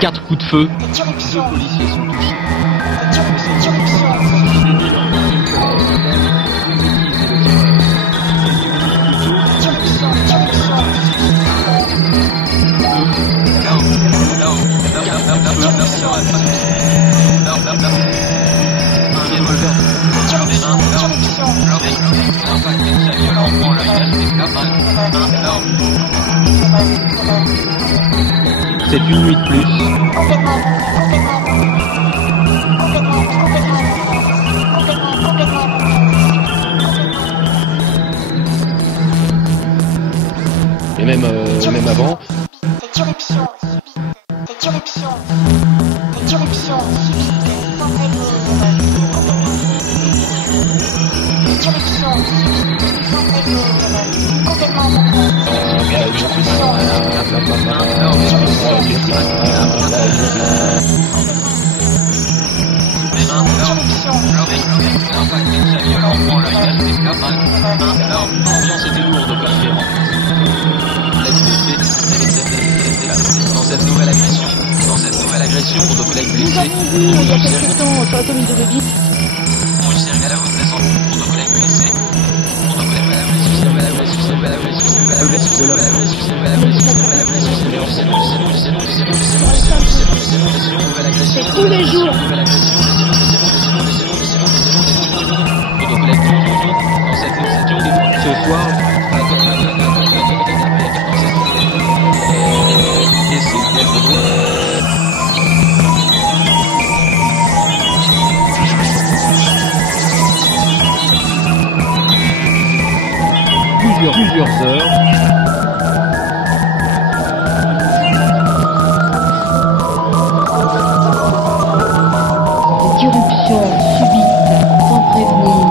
Quatre coups de feu. Deux policiers sont touchés. C'est une nuit de plus. Et même avant. Cette irruption subite, sans prévenir. Cette irruption subite, sans prévenir. Complètement L'ambiance était lourde au Perferrand. Dans cette nouvelle agression, nos collègues Nous blessés. avons vu il y a quelques temps sur la commune de Levis. C'est tous les jours. Ce soir, plusieurs heures. Cette irruption subite, sans prévenir.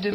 De